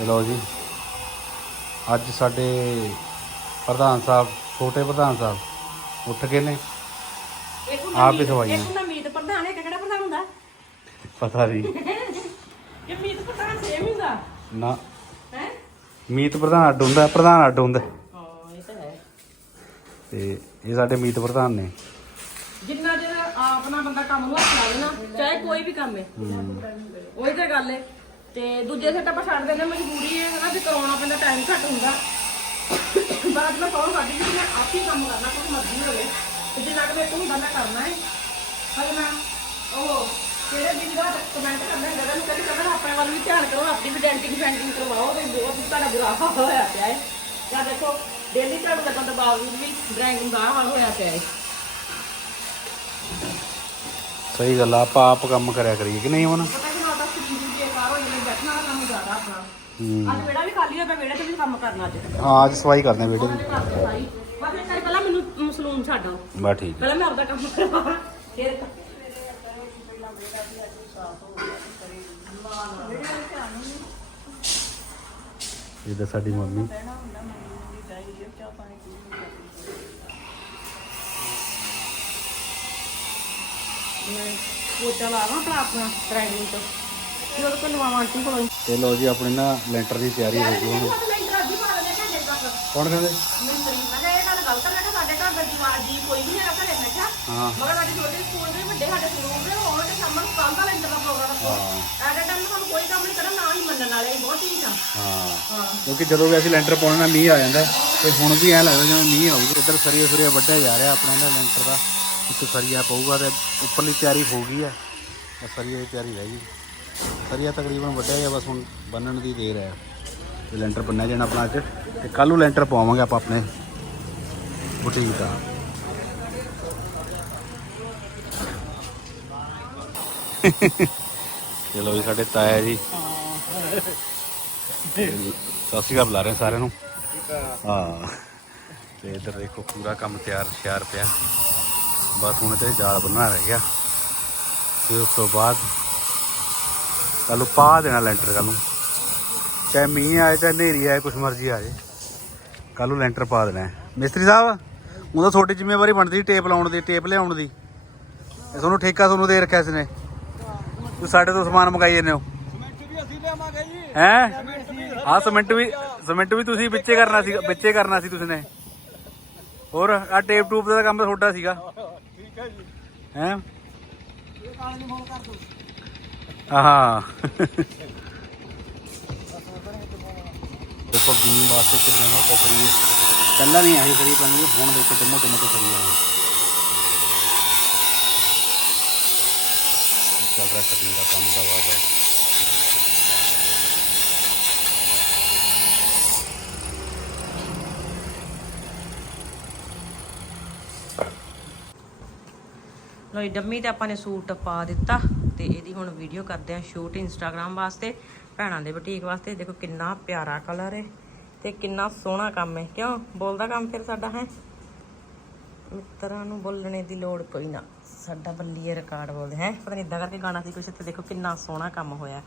ਇਹ ਲਓ ਜੀ। ਅੱਜ ਸਾਡੇ ਪ੍ਰਧਾਨ ਸਾਹਿਬ ਛੋਟੇ ਪ੍ਰਧਾਨ ਸਾਹਿਬ ਉੱਠ ਗਏ ਨੇ। ਆਪ ਹੀ ਖਵਾਈਆਂ। ਇੱਕ ਹੁੰਦਾ ਮੀਤ ਪ੍ਰਧਾਨ ਇੱਕ ਕਿਹੜਾ ਪ੍ਰਧਾਨ ਹੁੰਦਾ? ਪਤਾ ਨਹੀਂ। ਇਹ ਮੀਤ ਪ੍ਰਧਾਨ ਸੇਮ ਹੀ ਹੁੰਦਾ। ਨਾ। ਹੈ? ਮੀਤ ਪ੍ਰਧਾਨ ਅੱਡ ਹੁੰਦਾ ਪ੍ਰਧਾਨ ਅੱਡ ਹੁੰਦਾ। ਹਾਂ ਇਹ ਤਾਂ ਹੈ। ਤੇ ਇਹ ਸਾਡੇ ਮੀਤ ਪ੍ਰਧਾਨ ਨੇ। ਜਿੰਨਾ ਚਿਰ ਆਪਣਾ ਬੰਦਾ ਕੰਮ ਨੂੰ ਹੱਥ ਲਾਵੇ ਨਾ ਚਾਹੇ ਕੋਈ ਵੀ ਕੰਮ ਹੈ। ਉਹੀ ਤਾਂ ਗੱਲ ਹੈ। ਤੇ ਦੂਜੇ ਸੱਟ ਆਪਾਂ ਛੱਡ ਦਿੰਦੇ ਮਜਬੂਰੀ ਹੈ ਹਨਾ ਵੀ ਕਰਾਉਣਾ ਪੈਂਦਾ ਟਾਈਮ ਘੱਟ ਹੁੰਦਾ। ਬਾਅਦ ਮੈਂ ਕਹੂੰ ਸਾਡੀ ਵੀ ਮੈਂ ਆਪ ਹੀ ਕੰਮ ਕਰਨਾ ਕੁਝ ਮਰਜ਼ੀ ਹੋਵੇ। ਤੇ ਜਿੰਨਾ ਕਿ ਕੋਲ ਹੁੰਦਾ ਮੈਂ ਕਰਨਾ ਹੈ ਹਲੇ ਮੈਂ ਉਹ ਕਿਹੜੇ ਵੀ ਜਿਹੜਾ ਕਮੈਂਟ ਕਰਨਾ ਹੈਗਾ ਨੂੰ ਕਹਿੰਦੇ ਕਹਿੰਦਾ ਆਪਣੇ ਵੱਲ ਵੀ ਧਿਆਨ ਕਰੋ ਆਪਣੀ ਵੀ ਡੈਂਟਿੰਗ ਫੈਂਟਿੰਗ ਕਰਵਾਓ ਤੇ ਬਹੁਤ ਤੁਹਾਡਾ ਬੁਰਾ ਹਾਲ ਹੋਇਆ ਪਿਆ ਹੈ ਜਾਂ ਦੇਖੋ ਡੇਲੀ ਝਾੜੂ ਲੱਗਣ ਤੋਂ ਬਾਵਜੂਦ ਵੀ ਡਰਾਇੰਗ ਦਾ ਹਾਲ ਹੋਇਆ ਪਿਆ ਹੈ ਸਹੀ ਗੱਲ ਆ ਆਪਾਂ ਆਪ ਕੰਮ ਕਰਿਆ ਕਰੀਏ ਕਿ ਨਹੀਂ ਹੁਣ? ਪਤਾ ਕਿ ਮਾਤਾ ਸਰੀਰ ਵੀ ਬੇਕਾਰ ਹੋ ਜਾਂਦੇ ਬੈਠਣਾ ਦਾ ਕੰਮ ਜ਼ਿਆਦਾ ਆਪਣਾ ਹੂੰ। ਅੱਜ ਵਿਹੜਾ ਵੀ ਖਾਲੀ ਹੋਇਆ ਪਿਆ ਵਿਹੜੇ ਤੇ ਵੀ ਕੰਮ ਕਰਨਾ ਅੱਜ। ਹਾਂ ਅੱਜ ਸਫ਼ਾਈ ਕਰਦੇ ਆ ਬੇਟੇ ਉਹਨੇ ਕਰ ਦਿੱਤਾ ਸਾਰੀ। ਬਸ ਇੱਕ ਵਾਰੀ ਪਹਿਲਾਂ ਮੈਨੂੰ ਸਲੂਨ ਛੱਡ ਆਓ। ਬਾ ਠੀਕ ਪਹਿਲਾਂ ਮੈਂ ਆਪਦਾ ਕੰਮ ਕਰਵਾਵਾਂ ਫਿਰ ਇਹਦਾ ਸਾਡੀ ਮੰਮੀ। ਮੈਂ ਪੋਚਾ ਲਾਵਾਂ ਆਪਣਾ ਆਪਣਾ ਡਰਾਈਵਿੰਗ ਤੋਂ। ਉਹਦੇ ਕੋਲ ਨਵਾਂ ਆਂਟੀ ਕੋਲੋਂ। ਤੇ ਲੋ ਜੀ ਆਪਣੀ ਨਾ ਲੈਂਟਰ ਦੀ ਤਿਆਰੀ ਹੋ ਗਈ ਹੁਣ ਕੌਣ ਕਹਿੰਦੇ? ਹਾਂ ਮਗਰ ਅੱਜ ਛੋਟੇ ਸਕੂਲ ਦੇ ਵੱਡੇ ਸਾਡੇ ਸਕੂਲ ਦੇ ਹੋਣ ਤੇ ਸ਼ਾਮ ਨੂੰ ਕੱਲ ਦਾ ਲੈਂਟਰ ਦਾ ਪ੍ਰੋਗਰਾਮ ਰੱਖੋ। ਹਾਂ। ਐਟ ਟਾਈਮ ਸਾਨੂੰ ਕੋਈ ਕੰਮ ਨਹੀਂ ਕਰਨਾ ਨਾ ਹੀ ਮੰਨਣ ਵਾਲੇ ਅਸੀਂ ਬਹੁਤ ਠੀਕ ਆ ਹਾਂ। ਹਾਂ। ਕਿਉਂਕਿ ਜਦੋਂ ਵੀ ਅਸੀਂ ਲੈਂਟਰ ਪਾਉਣਾ ਨਾ ਮੀਂਹ ਆ ਜਾਂਦਾ ਤੇ ਹੁਣ ਵੀ ਐ ਲੱਗਦਾ ਜਿਵੇਂ ਮੀਂਹ ਆਊਗਾ ਇੱਧਰ ਸਰੀਆ ਸਰੀਆ ਵੱਢਿਆ ਜਾ ਰਿਹਾ ਆਪਣਾ ਇਹਦਾ ਲੈਂਟਰ ਦਾ। ਇੱਕ ਸਰੀਆ ਪਊਗਾ ਤੇ ਉੱਪਰਲੀ ਤਿਆਰੀ ਹੋ ਗਈ ਤੇ ਸਰੀਆ ਦੀ ਤਿਆਰੀ ਰਹਿ ਗਈ। ਸਰੀਆ ਤਕਰੀਬਨ ਵੱਡਿਆ ਗਿਆ ਬਸ ਹੁਣ ਬੰਨਣ ਦੀ ਦੇਰ ਹੈ। ਤੇ ਲੈਂਟਰ ਬੰਨਿਆ ਜਾਣਾ ਆਪਣਾ ਅੱਜ। ਤੇ ਕੱਲ ਨੂੰ ਲੈਂਟਰ ਪਾਵਾਂਗੇ ਆਪਾਂ ਆਪਣੇ ਬੁਟੀਕ ਦਾ। ਚਲੋ ਜੀ, ਸਾਡੇ ਤਾਇਆ ਜੀ। ਸਤਿ ਸ਼੍ਰੀ ਅਕਾਲ ਬੁਲਾ ਰਹੇ ਸਾਰਿਆਂ ਨੂੰ। ਹਾਂ। ਤੇ ਇੱਧਰ ਦੇਖੋ, ਪੂਰਾ ਕੰਮ ਤਿਆਰ ਸ਼ਿਆਰ ਪਿਆ। ਬਸ ਹੁਣ ਤੇ ਜਾਲ ਬੰਨਣਾ ਰਹਿ ਗਿਆ। ਤੇ ਉਸ ਤੋਂ ਬਾਅਦ ਕੱਲ ਨੂੰ ਪਾ ਦੇਣਾ ਲੈਂਟਰ ਕੱਲ ਨੂੰ। ਚਾਹੇ ਮੀਂਹ ਆਏ, ਚਾਹੇ ਹਨੇਰੀ ਆਏ, ਕੁਛ ਮਰਜ਼ੀ ਆ ਜਾਏ ਕੱਲ ਨੂੰ ਲੈਂਟਰ ਪਾ ਦੇਣਾ ਮਿਸਤਰੀ ਸਾਹਿਬ ਉਹਦਾ ਤੁਹਾਡੀ ਜ਼ਿੰਮੇਵਾਰੀ ਬਣਦੀ ਟੇਪ ਲਾਉਣ ਦੀ, ਟੇਪ ਲਿਆਉਣ ਦੀ। ਇਹ ਤੁਹਾਨੂੰ ਠੇਕਾ ਤੁਹਾਨੂੰ ਦੇ ਰੱਖਿਆ ਇਸਨੇ। ਤੁਸੀਂ ਸਾਡੇ ਤੋਂ ਸਮਾਨ ਮੰਗਾਈ ਜਾਂਦੇ ਹੋ। ਹੈ? ਆ ਸਿਮੈਂਟ ਵੀ ਸਿਮੈਂਟ ਵੀ ਤੁਸੀਂ ਵਿੱਚੇ ਕਰਨਾ ਸੀ ਵਿੱਚੇ ਕਰਨਾ ਸੀ ਤੁਸੀਂ ਨੇ। ਹੋਰ ਆ ਟੇਪ ਟੂਪ ਦਾ ਕੰਮ ਤੁਹਾਡਾ ਸੀਗਾ। ਠੀਕ ਹੈ? ਜੀ ਹੈ ਇਹ ਕਾਲੇ ਨੂੰ ਫੋਨ ਕਰ ਦੋ ਆਹਾ। ਦੇਖੋ ਬੀਮ ਵਾਸਤੇ ਕਿੰਨੇ ਦਾ ਕਰੀਏ। ਪਹਿਲਾਂ ਨਹੀਂ ਆਈ ਕਰੀ ਪੰਨੀ ਹੁਣ ਦੇਖੋ ਤੇ ਮੋਟੇ ਮੋਟੇ ਕਰੀ ਆ ਚੱਲ ਰਿਹਾ ਕਟਿੰਗ ਦਾ ਕੰਮ ਦਾ ਵਾਦਾ ਲੋ ਜੀ ਡੰਮੀ ਤੇ ਆਪਾਂ ਨੇ ਸੂਟ ਪਾ ਦਿੱਤਾ। ਤੇ ਇਹਦੀ ਹੁਣ ਵੀਡੀਓ ਕਰਦੇ ਆ ਸ਼ੂਟ ਇੰਸਟਾਗ੍ਰam ਵਾਸਤੇ, ਭੈਣਾਂ ਦੇ ਬੁਟੀਕ ਵਾਸਤੇ। ਦੇਖੋ ਕਿੰਨਾ ਪਿਆਰਾ ਕਲਰ ਹੈ ਤੇ ਕਿੰਨਾ ਸੋਹਣਾ ਕੰਮ ਹੈ ਕਿਉਂ? ਬੋਲਦਾ ਕੰਮ ਫਿਰ ਸਾਡਾ, ਹੈ? ਮਿੱਤਰਾਂ ਨੂੰ ਬੋਲਣੇ ਦੀ ਲੋੜ ਕੋਈ ਨਾ। ਸਾਡਾ ਬੱਲੀਏ ਰਿਕਾਰਡ ਬੋਲਦੇ, ਹੈ? ਪਤਾ ਨਹੀਂ ਇਦਾਂ ਕਰਕੇ ਗਾਣਾ ਸੀ ਕੁਛ ਇੱਥੇ ਦੇਖੋ ਕਿੰਨਾ ਸੋਹਣਾ ਕੰਮ ਹੋਇਆ।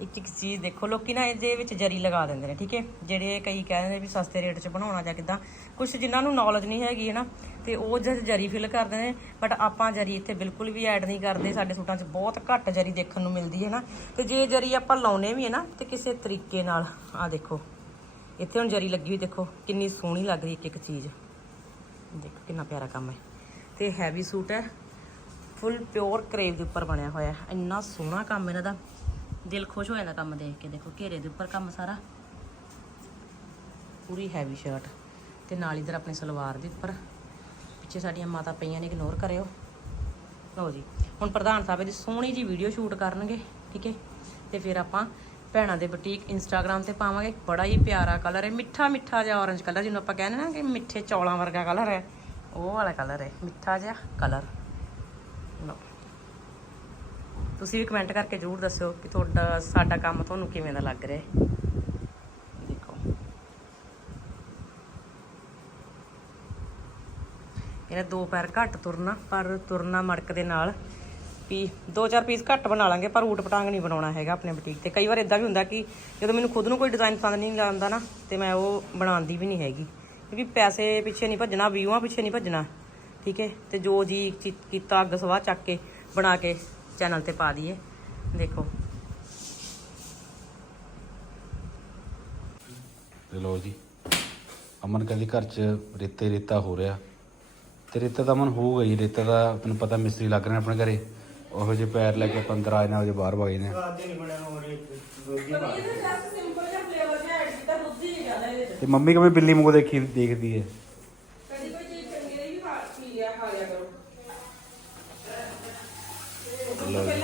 ਇੱਕ ਇੱਕ ਚੀਜ਼ ਦੇਖੋ, ਲੋਕੀ ਨਾ ਇਹਦੇ ਵਿੱਚ ਜਰੀ ਲਗਾ ਦਿੰਦੇ ਨੇ, ਠੀਕ ਹੈ ਜਿਹੜੇ ਕਈ ਕਹਿੰਦੇ ਨੇ ਵੀ ਸਸਤੇ ਰੇਟ 'ਚ ਬਣਾਉਣਾ ਜਾਂ ਕਿਦਾਂ ਕੁਝ ਜਿਨ੍ਹਾਂ ਨੂੰ ਨੌਲੇਜ ਨਹੀਂ ਹੈਗੀ, ਹੈ ਨਾ? ਤੇ ਉਹ ਜਦ ਜਰੀ ਫਿਲ ਕਰਦੇ ਨੇ ਬਟ ਆਪਾਂ ਜਰੀ ਇੱਥੇ ਬਿਲਕੁਲ ਵੀ ਐਡ ਨਹੀਂ ਕਰਦੇ। ਸਾਡੇ ਸੂਟਾਂ 'ਚ ਬਹੁਤ ਘੱਟ ਜਰੀ ਦੇਖਣ ਨੂੰ ਮਿਲਦੀ ਹੈ ਨਾ। ਤੇ ਜੇ ਜਰੀ ਆਪਾਂ ਲਾਉਨੇ ਵੀ ਹੈ ਨਾ, ਤੇ ਕਿਸੇ ਤਰੀਕੇ ਨਾਲ ਆ ਦੇਖੋ। ਇੱਥੇ ਹੁਣ ਜਰੀ ਲੱਗੀ ਹੋਈ ਦੇਖੋ, ਕਿੰਨੀ ਸੋਹਣੀ ਲੱਗ ਰਹੀ ਇੱਕ ਇੱਕ ਚੀਜ਼। ਦੇਖੋ ਕਿੰਨਾ ਪਿਆਰਾ ਕੰਮ ਹੈ। ਤੇ ਹੈਵੀ ਸੂਟ ਹੈ। ਫੁੱਲ ਪਿਓਰ ਕਰੇਵ ਦੇ ਉੱਪਰ ਬਣਿਆ ਹੋਇਆ ਹੈ। ਇੰਨਾ ਸੋਹਣਾ ਕੰਮ ਇਹਨਾਂ ਦਾ। ਦਿਲ ਖੁਸ਼ ਹੋ ਜਾਂਦਾ ਕੰਮ ਦੇਖ ਕੇ। ਦੇਖੋ ਘੇਰੇ ਦੇ ਉੱਪਰ ਕੰਮ ਸਾਰਾ। ਪੂਰੀ ਹੈਵੀ ਸ਼ਰਟ ਤੇ ਨਾਲ ਇਧਰ ਆਪਣੇ ਸਲਵਾਰ ਦੇ ਉੱਪਰ। ਪਿੱਛੇ ਸਾਡੀਆਂ ਮਾਤਾ ਪਈਆਂ ਨੇ ਇਗਨੋਰ ਕਰਿਓ। ਲਓ ਜੀ, ਹੁਣ ਪ੍ਰਧਾਨ ਸਾਹਿਬ ਦੀ ਸੋਹਣੀ ਜੀ ਵੀਡੀਓ ਸ਼ੂਟ ਕਰਨਗੇ, ਠੀਕ ਹੈ? ਤੇ ਫਿਰ ਆਪਾਂ ਭੈਣਾਂ ਦੇ ਬੁਟੀਕ ਇੰਸਟਾਗ੍ਰam ਤੇ ਪਾਵਾਂਗੇ। ਬੜਾ ਹੀ ਪਿਆਰਾ ਕਲਰ ਹੈ, ਮਿੱਠਾ ਮਿੱਠਾ ਜਿਹਾ ਔਰੰਜ ਕਲਰ ਜਿਹਨੂੰ ਆਪਾਂ ਕਹਿੰਦੇ ਨਾ ਕਿ ਮਿੱਠੇ ਚੌਲਾਂ ਵਰਗਾ ਕਲਰ ਹੈ। ਉਹ ਵਾਲਾ ਕਲਰ ਹੈ, ਮਿੱਠਾ ਜਿਹਾ ਕਲਰ ਲਓ। ਤੁਸੀਂ ਵੀ ਕਮੈਂਟ ਕਰਕੇ ਜਰੂਰ ਦੱਸਿਓ ਕਿ ਤੁਹਾਡਾ, ਸਾਡਾ ਕੰਮ ਤੁਹਾਨੂੰ ਕਿਵੇਂ ਦਾ ਲੱਗ ਰਿਹਾ ਹੈ ਦੇਖੋ ਇਹਨੇ ਦੋ ਪੈਰ ਘੱਟ ਤੁਰਨਾ, ਪਰ ਤੁਰਨਾ ਮੜਕ ਦੇ ਨਾਲ ਵੀ ਦੋ ਚਾਰ ਪੀਸ ਘੱਟ ਬਣਾ ਲਾਂਗੇ, ਪਰ ਊਟ ਪਟਾਂਗ ਨਹੀਂ ਬਣਾਉਣਾ ਹੈਗਾ ਆਪਣੇ ਬੁਟੀਕ ਤੇ। ਕਈ ਵਾਰ ਇਦਾਂ ਵੀ ਹੁੰਦਾ ਕਿ ਜਦੋਂ ਮੈਨੂੰ ਖੁਦ ਨੂੰ ਕੋਈ ਡਿਜ਼ਾਈਨ ਪਸੰਦ ਨਹੀਂ ਆਉਂਦਾ ਨਾ, ਤੇ ਮੈਂ ਉਹ ਬਣਾਉਂਦੀ ਵੀ ਨਹੀਂ ਹੈਗੀ। ਕਿਉਂਕਿ ਪੈਸੇ ਪਿੱਛੇ ਨਹੀਂ ਭੱਜਣਾ, ਵਿਊਆਂ ਪਿੱਛੇ ਨਹੀਂ ਭੱਜਣਾ, ਠੀਕ ਹੈ? ਤੇ ਜੋ ਜੀ ਕੀਤਾ ਅੱਗ ਸਵਾਹ ਚੱਕ ਕੇ ਬਣਾ ਕੇ ਚੈਨਲ ਤੇ ਪਾ ਦਈਏ। ਦੇਖੋ। ਤੇ ਲਓ ਜੀ, ਅਮਨ ਕਹਿੰਦੀ ਘਰ 'ਚ ਰੇਤੇ ਰੇਤਾ ਹੋ ਰਿਹਾ। ਤੇ ਰੇਤਾ ਤਾਂ ਅਮਨ ਹੋਊਗਾ ਹੀ ਰੇਤਾ ਦਾ ਤੈਨੂੰ ਪਤਾ ਮਿਸਤਰੀ ਲੱਗ ਰਹੇ ਨੇ ਆਪਣੇ ਘਰੇ। ਉਹੋ ਜਿਹੇ ਪੈਰ ਲੈ ਕੇ 15 ਆਏ ਨਾਲ ਜੇ ਬਾਹਰ ਵਗੇ ਚ ਤੇ ਮੰਮੀ ਕਿਵੇਂ ਬਿੱਲੀ ਮੂੰਹ ਦੇਖੀ ਦੇਖਦੀ ਹੈ। ਕਦੀ ਉਹਦੇ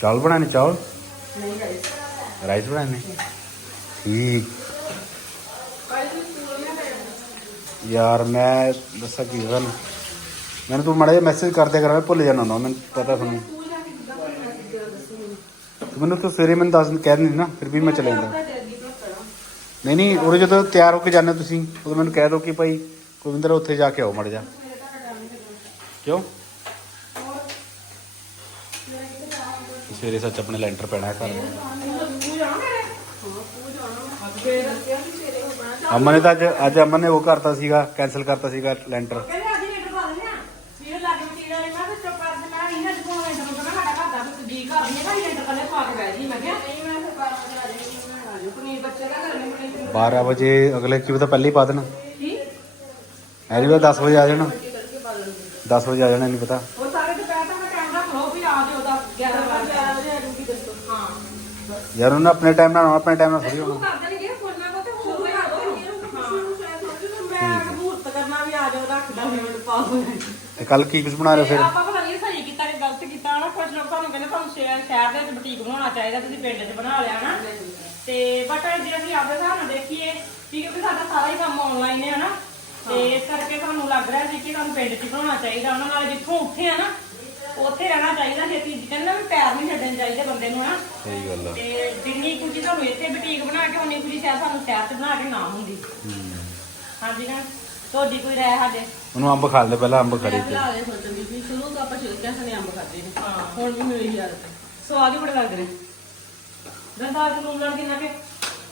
ਚਾਵਲ ਬਣਾਣੇ ਚਾਵਲ ਨਹੀਂ ਗਾਇਸ ਰਾਈਸ ਬਣਾਣੇ ਠੀਕ ਕੱਲ ਵੀ ਸਕੂਲ ਮੈਂ ਯਾਰ, ਮੈਂ ਦੱਸਾਂ ਕੀ ਗੱਲ। ਮੈਨੂੰ ਤੂੰ ਮਾੜਾ ਜਿਹਾ ਮੈਸੇਜ ਕਰਦੇ ਕਰਾਂ, ਮੈਂ ਭੁੱਲ ਜਾਣਾ ਹੁੰਦਾ, ਮੈਨੂੰ ਪਤਾ ਤੁਹਾਨੂੰ। ਤੂੰ ਮੈਨੂੰ ਤੂੰ ਸਵੇਰੇ ਮੈਨੂੰ ਦੱਸ, ਕਹਿ ਦਿੰਦੀ ਨਾ, ਫਿਰ ਵੀ ਮੈਂ ਚਲੇ ਜਾਂਦਾ। ਨਹੀਂ ਨਹੀਂ, ਉਰੇ ਜਦੋਂ ਤਿਆਰ ਹੋ ਕੇ ਜਾਂਦੇ ਤੁਸੀਂ, ਉਦੋਂ ਮੈਨੂੰ ਕਹਿ ਦਿਓ ਕਿ ਭਾਈ ਗੋਬਿੰਦਰ ਉੱਥੇ ਜਾ ਕੇ ਆਓ ਮੜ ਜਾ ਕਿਉਂ? ਸਵੇਰੇ ਸੱਚ ਆਪਣੇ ਲੈਂਟਰ ਪੈਣਾ ਹੈ ਘਰ। ਸਕੂਲ ਅਮਨ ਨੇ ਤਾਂ ਅੱਜ ਅੱਜ ਅਮਨ ਨੇ ਉਹ ਕਰਤਾ ਸੀਗਾ ਕੈਨਸਲ ਕਰਤਾ ਸੀਗਾ ਲੈਂਟਰ। ਕਹਿੰਦੇ ਅੱਜ ਲੈਟਰ ਪਾ ਦਿੰਦੇ ਆ। ਫਿਰ ਲੱਗ ਮਟੀਰੀਅਲ ਵਾਲੀ ਮੈਂ ਕਿਹਾ ਚੁੱਪ ਕਰ ਤੇ ਮੈਂ ਇਹਨਾਂ ਦੇ ਕੋਲ ਲੈਟਰ ਨੂੰ ਕਹਿੰਦਾ ਸਾਡਾ ਘਰ ਦਾ ਤੇ ਜੀ ਘਰ ਨਹੀਂ ਹੈਗਾ ਲੈਟਰ ਕੱਲੇ ਪਾ ਕੇ ਬਹਿ ਜੀ ਮੈਂ ਕਿਹਾ। ਨਹੀਂ ਮੈਂ ਫਿਰ 12 ਵਜੇ ਆ ਜਾਣੀ ਮੈਂ ਆ ਜਾਊ ਪਨੀਰ ਬੱਚੇ ਦਾ ਘਰ ਨਹੀਂ ਪਨੀਰ 12 ਵਜੇ ਅਗਲੇ ਕੀ ਪਤਾ ਪਹਿਲੇ ਹੀ ਪਾ ਦੇਣਾ। ਕੀ? ਐ ਨਹੀਂ ਪਤਾ 10 ਵਜੇ ਆ ਜਾਣਾ। ਕਰਕੇ ਪਾ ਲੈਣਗੇ 10 ਵਜੇ ਆ ਜਾਣਾ ਨਹੀਂ ਪਤਾ। ਉਹ ਸਾਰੇ ਦੁਪਹਿਰ ਤੱਕ ਮੈਂ ਟਾਈਮ ਰੱਖ ਲਓ ਵੀ ਆ ਜਾਓ 10 11 ਵਜੇ। ਆ ਜਾਓ ਡਿਊਟੀ ਦੱਸੋ। ਹਾਂ। ਯਾਰ ਉਹਨਾਂ ਆਪਣੇ ਟਾਈਮ ਨਾਲ ਆਉਣਾ, ਆਪਣੇ ਟਾਈਮ ਨਾਲ ਥੋੜੀ ਸ਼ੁਰੂ ਹੋਣਾ ਕਰ ਦੇਣਗੇ ਕੋਈ ਨਾ ਕੋਈ ਤੇ ਹੋਰ ਬਣਾ ਦੋ ਮੈਂ ਮਹੂਰਤ ਕਰਨਾ ਵੀ ਆ ਜਾਓ ਰੱਖ 10 ਮਿੰਟ ਪਾਓ ਤੇ ਕੱਲ ਕੀ ਕੁਝ ਬਣਾ ਰਹੇ ਹੋ ਫਿਰ? ਆਪਾਂ ਪਤਾ ਨਹੀਂ ਸਹੀ ਕੀਤਾ ਕਿ ਗਲਤ ਕੀਤਾ ਨਾ ਕੁਝ ਲੋਕ ਤੁਹਾਨੂੰ ਕਹਿੰਦੇ ਤੁਹਾਨੂੰ ਸ਼ਹਿਰ ਸ਼ਹਿਰ ਦੇ ਵਿੱਚ ਬੁਟੀਕ ਬਣਾਉਣਾ ਚਾਹੀਦਾ ਤੁਸੀਂ ਪਿੰਡ 'ਚ ਬਣਾ ਲਿਆ ਨਾ ਤੇ ਬਟ ਜੇ ਅਸੀਂ ਆਪਣੇ ਹਿਸਾਬ ਨਾਲ ਦੇਖੀਏ ਵੀ ਕਿਉਂਕਿ ਸਾਡਾ ਸਾਰਾ ਹੀ ਕੰਮ ਆਨਲਾਈਨ ਹੈ ਨਾ ਤੇ ਇਸ ਕਰਕੇ ਸਾਨੂੰ ਲੱਗ ਰਿਹਾ ਸੀ ਕਿ ਸਾਨੂੰ ਪਿੰਡ 'ਚ ਹੀ ਬਣਾਉਣਾ ਚਾਹੀਦਾ ਉਹਨਾਂ ਨਾਲ ਜਿੱਥੋਂ ਉੱਠੇ ਆ ਨਾ ਉੱਥੇ ਰਹਿਣਾ ਚਾਹੀਦਾ ਛੇਤੀ। ਕਹਿੰਦਾ ਵੀ ਪੈਰ ਨਹੀਂ ਛੱਡਣੇ ਚਾਹੀਦੇ ਬੰਦੇ ਨੂੰ ਨਾ ਸਹੀ ਗੱਲ ਆ। ਤੇ ਜਿੰਨੀ ਕੁਝ ਤੁਹਾਨੂੰ ਇੱਥੇ ਬੁਟੀਕ ਬਣਾ ਕੇ ਉਨੀ ਕੁਝ ਸ਼ਾਇਦ ਸਾਨੂੰ ਸ਼ਹਿਰ 'ਚ ਬਣਾ ਕੇ ਨਾ ਹੁੰਦੀ। ਹਾਂਜੀ ਨਾ ਤੁਹਾਡੀ ਕੋਈ ਰਾਏ ਸਾਡੇ? ਉਹਨੂੰ ਅੰਬ ਖਾ ਲੈ ਪਹਿਲਾਂ ਅੰਬ ਖੜੀ ਤੇ। ਫਿਲਹਾਲ ਇਹ ਸੋਚਣ ਦੀ ਸ਼ੁਰੂ ਤੋਂ ਆਪਾਂ ਛਿਲਕਿਆਂ ਸਨੇ ਅੰਬ ਖਾਦੇ ਨੇ। ਹੁਣ ਵੀ ਮੇਰੀ ਯਾਦ ਸਵਾਦ ਹੀ ਬੜੇ ਲੱਗ ਰਹੇ ਦੰਦਾ ਅੱਜ ਲੂਣ ਲੜ ਕਿੰਨਾ ਕੇ?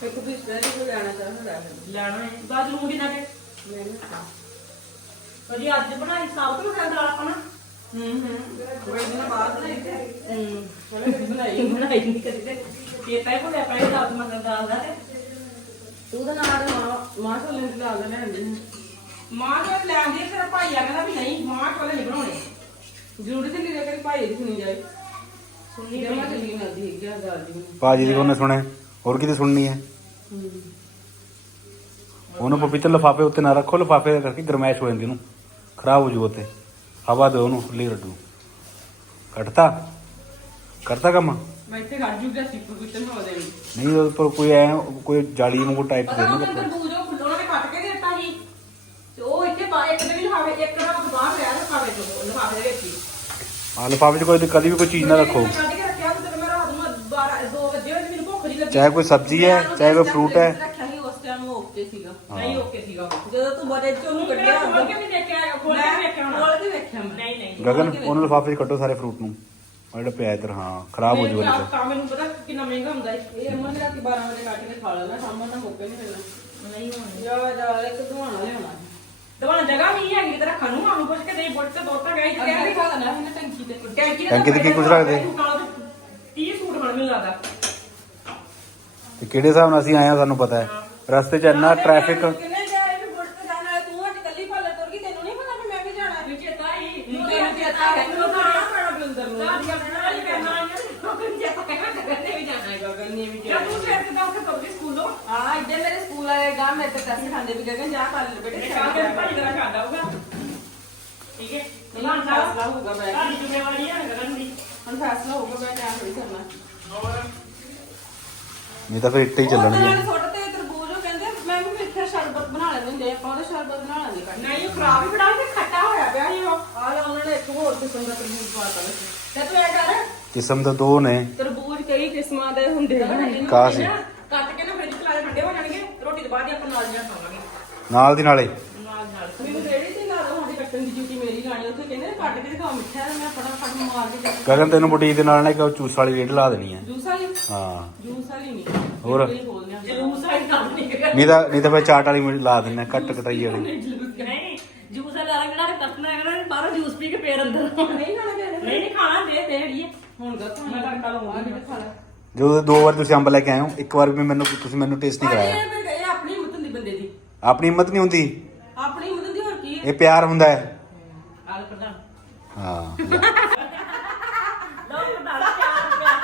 ਇੱਕ ਪੀਸ ਦੇ ਕੋਈ ਲੈਣਾ ਚਾਹੁੰਦਾ ਲੈਣਾ ਹੈ। ਬਾਅਦ ਲੂਣ ਕਿੰਨਾ ਕੇ? ਮੈਂ ਜੀ ਅੱਜ ਬਣਾਈ ਸਾਬਤ ਨੂੰ ਖਾਂਦਾ ਆਪਾਂ ਨਾ। ਹੂੰ ਹੂੰ। ਬੜੇ ਦਿਨ ਬਾਅਦ ਬਣਾਈ ਤੇ। ਹੂੰ। ਕਦੀ ਬਣਾਈ ਬਣਾਈ ਨਹੀਂ ਕਦੀ ਤੇ। ਇਹ ਪੈ ਕੋਲੇ ਪੈ ਦਾ ਮਤਲਬ ਦਾਲ ਦਾ ਤੇ। ਉਹਦਾ ਨਾਲ ਮਾਂ ਛੋਲੇ ਨੂੰ ਲਾ ਦੇ ਲੈਂਦੇ ਨੇ ਮਾਂ ਛੋਲੇ ਲੈਂਦੇ ਤੇਰਾ ਭਾਈ ਆ ਕਹਿੰਦਾ ਵੀ ਨਹੀਂ ਮਾਂ ਛੋਲੇ ਨਹੀਂ ਬਣਾਉਣੇ। ਜ਼ਰੂਰੀ ਤੇ ਨਹੀਂ ਕਰੀ ਭਾਈ ਦੀ ਸੁਣੀ ਜਾਏ। ਸੁਣੀ ਜਮਾ ਚੱਲੀ ਮਿਲਦੀ ਹੈ ਕਿਆ ਗੱਲ ਦੀ ਬਾਜੀ ਦੀ ਉਹਨੇ ਸੁਣੇ ਹੋਰ ਕਿਤੇ ਸੁਣਨੀ ਹੈ? ਉਹਨੂੰ ਪਪੀਤੇ ਲਫਾਫੇ ਉੱਤੇ ਨਾ ਰੱਖੋ ਲਫਾਫੇ ਕਰਕੇ ਗਰਮੈਸ਼ ਹੋ ਜਾਂਦੀ ਉਹਨੂੰ। ਖਰਾਬ ਹੋ ਜੂ ਉੱਤੇ ਹਵਾ ਦਿਓ ਉਹਨੂੰ ਖੁੱਲੀ ਰੱਡੂ ਕੱਟਤਾ? ਕਰਤਾ ਕੰਮ? ਮੈਂ ਇੱਥੇ ਗੱਡ ਜੂਗਾ ਸਿੱਪੂ ਕੁੱਤਨ ਹੋ ਦੇਣੀ। ਨਹੀਂ ਉਹਦੇ ਪਰ ਕੋਈ ਐ ਕੋਈ ਜਾਲੀ ਵਾਂਗੂ ਟਾਈਪ ਦੇ ਪਤਾ ਨਾ ਉਹ ਤਰਬੂਜ ਉਹ ਫੁੱਲ- ਉਹਨਾਂ ਨੇ ਕੱਟ ਕੇ ਦੇ ਦਿੱਤਾ ਸੀ ਤੇ ਉਹ ਇੱਥੇ ਪਾ ਇੱਕ ਦੇ ਵੀ ਲਿਫਾਫੇ ਇੱਕ ਦਾ ਉਹ ਬਾਹਰ ਪਿਆ ਲਿਫਾਫੇ ਤੋਂ ਲਿਫਾਫੇ ਦੇ ਵਿੱਚ ਹੀ ਹਾਂ, ਲਿਫਾਫੇ 'ਚ ਕੋਈ ਕਦੀ ਵੀ ਕੋਈ ਚੀਜ਼ ਨਾ ਰੱਖੋ। ਕੱਢ ਕੇ ਰੱਖਿਆ ਤੇ ਮੈਂ ਰਾਤ ਨੂੰ 12 2 ਵਜੇ ਹੋਏ ਤੇ ਮੈਨੂੰ ਭੁੱਖ ਨਹੀਂ ਲੱਗੀ ਚਾਹੇ ਕੋਈ ਸਬਜ਼ੀ ਹੈ, ਚਾਹੇ ਕੋਈ ਫਰੂਟ ਹੈ। ਰੱਖਿਆ ਸੀ ਉਸ ਟਾਈਮ ਓਕੇ ਸੀਗਾ ਨਹੀਂ ਓਕੇ ਸੀਗਾ ਜਦੋਂ ਤੂੰ ਬੜੇ ਚੋਂ ਨੂੰ ਕੱਢਿਆ ਖੋਲ ਕੇ ਨਹੀਂ ਦੇਖਿਆ ਖੋਲ ਕੇ ਵੇਖਿਆ ਹੋਣਾ ਖੋਲ ਕੇ ਵੇਖਿਆ ਮੈਂ ਨਹੀਂ ਨਹੀਂ ਗਗਨ, ਉਹਨੂੰ ਲਿਫਾਫੇ 'ਚ ਕੱਢੋ ਸਾਰੇ ਫਰੂਟ ਨੂੰ। ਉਹ ਜਿਹੜਾ ਪਿਆ ਇੱਧਰ, ਹਾਂ, ਖਰਾਬ ਹੋ ਜੂ ਨਹੀਂ ਤਾਂ ਮੈਨੂੰ ਪਤਾ ਕਿੰਨਾ ਮਹਿੰਗਾ ਹੁੰਦਾ ਹੈ ਇਹ ਅਮਨ ਨੇ ਰਾਤੀ 12 ਵਜੇ ਕੱਟ ਕੇ ਖਾ ਲੈਣਾ ਸਾਹਮਣੇ ਤਾਂ ਮੁੱਕੇ ਨਹੀਂ ਮਿਲਣਾ ਨਹੀਂ ਹੋਣੀ ਜਾ ਇੱਕ ਧਵਾਣਾ ਲਿਆਉਣਾ। ਦਵਾਣਾ ਜਗ੍ਹਾ ਨਹੀਂ ਹੈਗੀ ਤੇ ਰੱਖਣ ਨੂੰ ਸਾਨੂੰ ਪੁੱਛ ਕੇ ਦੇ ਬੁੱਟ ਤੇ ਦੋਤਾ ਗਏ ਤੇ ਕਹਿੰਦੇ ਖਾ ਲੈਣਾ ਇਹਨੇ ਟੈਂਕੀ ਤੇ ਟੈਂਕੀ ਟੈਂਕੀ ਤੇ ਕੀ ਕੁਛ ਰੱਖਦੇ? 30 ਸੂਟ ਬਣ ਮੈਨੂੰ ਲੱਗਦਾ। ਤੇ ਕਿਹੜੇ ਹਿਸਾਬ ਨਾਲ ਅਸੀਂ ਆਏ ਹਾਂ ਸਾਨੂੰ ਪਤਾ ਹੈ। ਰਸਤੇ 'ਚ ਇੰਨਾ ਟ੍ਰੈਫਿਕ ਕਿੰਨੇ ਜਾਏ ਵੀ ਬੁੱਟ ਤੇ ਜਾਣਾ ਹੈ ਤੂੰ ਅੱਜ ਕੱਲੀ ਭਾਲੇ ਤੁਰ ਗਈ ਤੈਨੂੰ ਨਹੀਂ ਪਤਾ ਵੀ ਮੈਂ ਵੀ ਜਾਣਾ ਹੈ। ਚੇਤਾ ਹੀ। ਤੈਨੂੰ ਚੇਤਾ ਹੈ ਤੂੰ ਤਾਂ ਆ ਪੈਣਾ ਬਿੰਦਰ ਨੂੰ। ਸਾਡੀ ਆਪਣਾ ਹੀ ਕਰਨਾ ਹੈ ਲੋਕਾਂ ਚੇਤਾ ਹੈ ਕਰਨੇ ਵੀ ਜਾਣਾ ਹੈ ਗਗਨ ਨੇ ਵੀ ਜਾਣਾ ਤੂੰ ਫਿਰ ਸਕੂਲੋਂ ਹਾਂ ਇੱਧਰ ਮੇਰੇ ਸਕੂਲ ਆਏ ਗਾ ਮੇਰੇ ਤੇ ਟੈਸਟ ਖਾਂਦੇ ਵੀ ਗਗਨ ਜਾ ਕਰ ਲੈ ਬੇਟੇ ਇਹ ਕੰਮ ਤੇ ਭਾਈ ਤੇਰਾ ਛੱਡ ਆਊਗਾ ਠੀਕ ਹੈ ਹੁਣ ਫੈਸਲਾ ਹੋਊਗਾ ਮੈਂ ਹੈ ਕਰਨਾ ਨਹੀਂ ਤਾਂ ਫਿਰ ਇੱਟੇ ਹੀ ਚੱਲਣਗੇ ਤੇ ਤਰਬੂਜ ਉਹ ਕਹਿੰਦੇ ਮੈਂ ਵੀ ਮਿੱਠਾ ਸ਼ਰਬਤ ਬਣਾ ਲੈਂਦੇ ਹੁੰਦੇ ਆਪਾਂ ਉਹਦਾ ਸ਼ਰਬਤ ਬਣਾ ਲੈਂਦੇ ਕੱਢ ਨਹੀਂ ਉਹ ਖਰਾਬ ਹੀ ਬੜਾ ਤੇ ਖੱਟਾ ਹੋਇਆ ਪਿਆ ਸੀ ਉਹ। ਆ ਲੈ ਉਹਨਾਂ ਨੇ ਇੱਕ ਹੋਰ ਕਿਸਮ ਦਾ ਤਰਬੂਜ ਪਾਤਾ ਤੇ ਤੂੰ ਇਹ ਕਰ। ਕਿਸਮ ਤਾਂ ਦੋ ਨੇ। ਤਰਬੂਜ ਕਈ ਕਿਸਮਾਂ ਦੇ ਹੁੰਦੇ ਹਨ ਕਾਹ ਸੀ ਕੱਟ ਕੇ ਨਾ ਫ੍ਰਿਜ ਚ ਲਾ ਦੇ ਠੰਡੇ ਹੋ ਜਾਣਗੇ ਰੋਟੀ ਤੋਂ ਬਾਅਦ ਹੀ ਆਪਾਂ ਨਾਲ ਜਾ ਖਾਵਾਂਗੇ। ਨਾਲ ਦੀ ਨਾਲੇ। ਨਾਲ ਨਾਲ। ਮੈਨੂੰ ਰੇੜੀ ਤੇ ਲਾ ਦੋ ਸਾਡੀ ਕੱਟਣ ਦੀ ਡਿਊਟੀ ਮੇਰੀ ਲਾਣੀ ਵਾਲੇ ਉੱਥੇ ਕਹਿੰਦੇ ਨੇ ਕੱਟ ਕੇ ਦਿਖਾਓ ਮਿੱਠਾ ਹੈ ਮੈਂ ਫਟਾਫਟ ਮਾਰ ਕੇ ਜੂਸ ਗਗਨ ਤੈਨੂੰ ਬੁਟੀਕ ਦੇ ਨਾਲ ਨਾ ਇੱਕ ਚੂਸ ਵਾਲੀ ਰੇਡ ਲਾ ਦੇਣੀ ਹੈ। ਵਾਲੀ? ਹਾਂ। ਜੂਸ ਵਾਲੀ ਨਹੀਂ। ਹੋਰ? ਜੂਸ ਵਾਲੀ ਕੰਮ ਨਹੀਂ ਹੈਗਾ। ਨਹੀਂ ਤਾਂ ਨਹੀਂ ਤਾਂ ਫਿਰ ਚਾਟ ਵਾਲੀ ਮਿਰਚ ਲਾ ਦਿੰਨੇ ਕੱਟ ਕਟਾਈ ਵਾਲੀ। ਨਹੀਂ ਜੂਸ ਵਾਲਾ ਜਿਹੜਾ ਕੱਟਣਾ ਨਾ ਬਾਹਰੋਂ ਜੂਸ ਪੀ ਕੇ ਫੇਰ ਅੰਦਰ ਨਹੀਂ ਖਾਣਾ ਕਿਹੜੇ ਨਹੀਂ ਨਹੀਂ ਖਾਣਾ ਦੇ ਦੇ ਅੜੀਏ। ਹੁਣ ਮੈਂ ਤੜਕਾ ਲਾਉਂਗੀ ਜਦੋਂ ਦੋ ਵਾਰ ਤੁਸੀਂ ਅੰਬ ਲੈ ਕੇ ਆਏ ਹੋ ਇੱਕ ਵਾਰ ਵੀ ਮੈਨੂੰ ਤੁਸੀਂ ਮੈਨੂੰ ਟੇਸਟ ਨਹੀਂ ਕਰਾਇਆ। ਇਹ ਫਿਰ ਇਹ ਆਪਣੀ ਹਿੰਮਤ ਹੁੰਦੀ ਬੰਦੇ ਦੀ। ਆਪਣੀ ਹਿੰਮਤ ਨਹੀਂ ਹੁੰਦੀ? ਆਪਣੀ ਹਿੰਮਤ ਹੁੰਦੀ ਹੋਰ ਕੀ ਹੈ? ਇਹ ਪਿਆਰ ਹੁੰਦਾ ਹੈ। ਆਲ ਪ੍ਰਧਾਨ। ਹਾਂ ਲੋ ਪ੍ਰਧਾਨ ਪਿਆਰ ਪਿਆਰ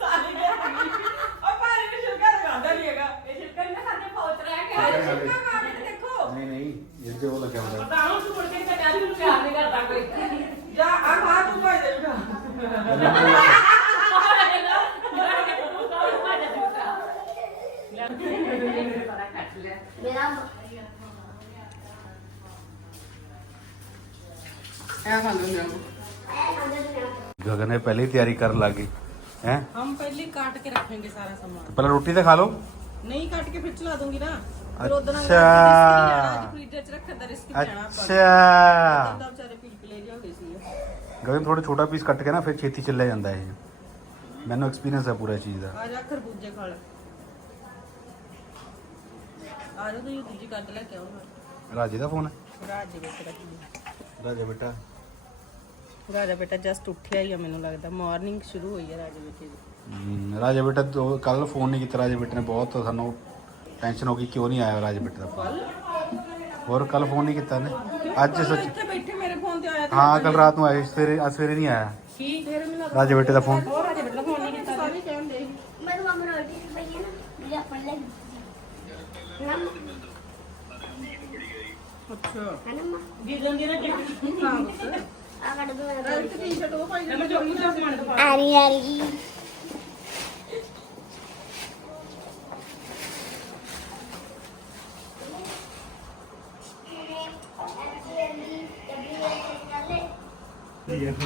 ਸਾਲੀ ਨੇ ਉਹ ਭਾਰੀ ਨੂੰ ਸ਼ੁਕਰ ਕਰਦਾ ਨਹੀਂ ਹੈਗਾ ਇਹ ਸ਼ੁਕਰ ਨੇ ਸਾਡੇ ਪਹੁੰਚ ਰਿਹਾ ਕਿ ਹਾਏ ਸ਼ੁਕਰ ਮਾਰੇ ਤੇ ਦੇਖੋ ਨਹੀਂ ਨਹੀਂ ਇਹ ਤੇ ਉਹ ਲੱਗਿਆ ਹੁੰਦਾ ਪ੍ਰਧਾਨ ਨੂੰ ਮੁੜ ਕੇ ਕਹਿੰਦਾ ਮੈਨੂੰ ਪਿਆਰ ਨਹੀਂ ਕਰਦਾ ਕੋਈ ਜਾ ਆ ਖਾ ਤੂੰ ਭਾਈ ਦੇ ਬਿਠਾ ਇਹ ਖਾ ਲੈਂਦੇ ਗਗਨ ਨੇ ਪਹਿਲੇ ਹੀ ਤਿਆਰੀ ਕਰਨ ਲੱਗ ਗਈ ਹੈ हम पहले काट के रखेंगे सारा सामान ਪਹਿਲਾਂ ਰੋਟੀ ਤਾਂ ਖਾ ਲਓ नहीं काट के फिर चला दूंगी ना फिर उधर ना अच्छा। फ्रीजर च रखा था रिस्क जाना ਅੱਛਾ बेचारे पील पले जो होई सी ਗਗਨ ਥੋੜਾ ਛੋਟਾ ਪੀਸ ਕੱਟ ਕੇ ਨਾ ਫਿਰ ਛੇਤੀ ਚੱਲਿਆ ਜਾਂਦਾ ਇਹ ਮੈਨੂੰ ਐਕਸਪੀਰੀਅੰਸ ਹੈ ਪੂਰਾ ਚੀਜ਼ ਦਾ आ जा खरबूजे खा ले आ जा तो ये दूजी काट लेके आऊंगा ਰਾਜੇ ਦਾ ਫੋਨ ਹੈ राज जी बेटा की ਰਾਜੇ ਬੇਟਾ ਰਾਜਾ ਬੇਟਾ ਜਸਟ ਉੱਠਿਆ ਹੀ ਆ ਮੈਨੂੰ ਲੱਗਦਾ। ਮਾਰਨਿੰਗ ਸ਼ੁਰੂ ਹੋਈ ਹੈ ਰਾਜਾ ਬੇਟੇ ਦੀ। ਹਮ, ਰਾਜੇ ਬੇਟਾ ਕੱਲ ਫੋਨ ਨਹੀਂ ਕੀਤਾ ਰਾਜੇ ਬੇਟੇ ਨੇ ਬਹੁਤ ਸਾਨੂੰ ਟੈਨਸ਼ਨ ਹੋ ਗਈ ਕਿਉਂ ਨਹੀਂ ਆਇਆ ਰਾਜੇ ਬੇਟੇ ਦਾ? ਹੋਰ ਕੱਲ ਫੋਨ ਨਹੀਂ ਕੀਤਾ ਨੇ ਅੱਜ ਸੱਚ ਇੱਥੇ ਬੈਠੇ ਮੇਰੇ ਫੋਨ ਤੇ ਆਇਆ ਹਾਂ ਕੱਲ ਰਾਤ ਨੂੰ ਆਇਆ ਸੀ, ਸਵੇਰੇ ਅੱਜ ਸਵੇਰੇ ਨਹੀਂ ਆਇਆ। ਕੀ? ਫੇਰ ਮੈਨੂੰ ਰਾਜੇ ਬੇਟੇ ਦਾ ਫੋਨ ਹੋਰ ਰਾਜਾ ਬੇਟੇ ਦਾ ਫੋਨ ਨਹੀਂ ਕੀਤਾ ਸਾਰੇ ਕਹਿੰਦੇ ਮੈਂ ਤਾਂ ਮਮਾ ਰੋਟੀ ਪਈ ਹੈ ਨਾ ਮੇਰੇ ਆਪਣ ਲੈ ਨਾ ਅੱਛਾ। ਹਨਾ ਮਾ? ਗਿਰਨ ਦੀ ਨਾ ਆ ਤੇ ਮੈਂ ਦਾ ਸਮਾਨ ਦਿਖਾ ਆ ਰਹੀ ਆ ਰਹੀ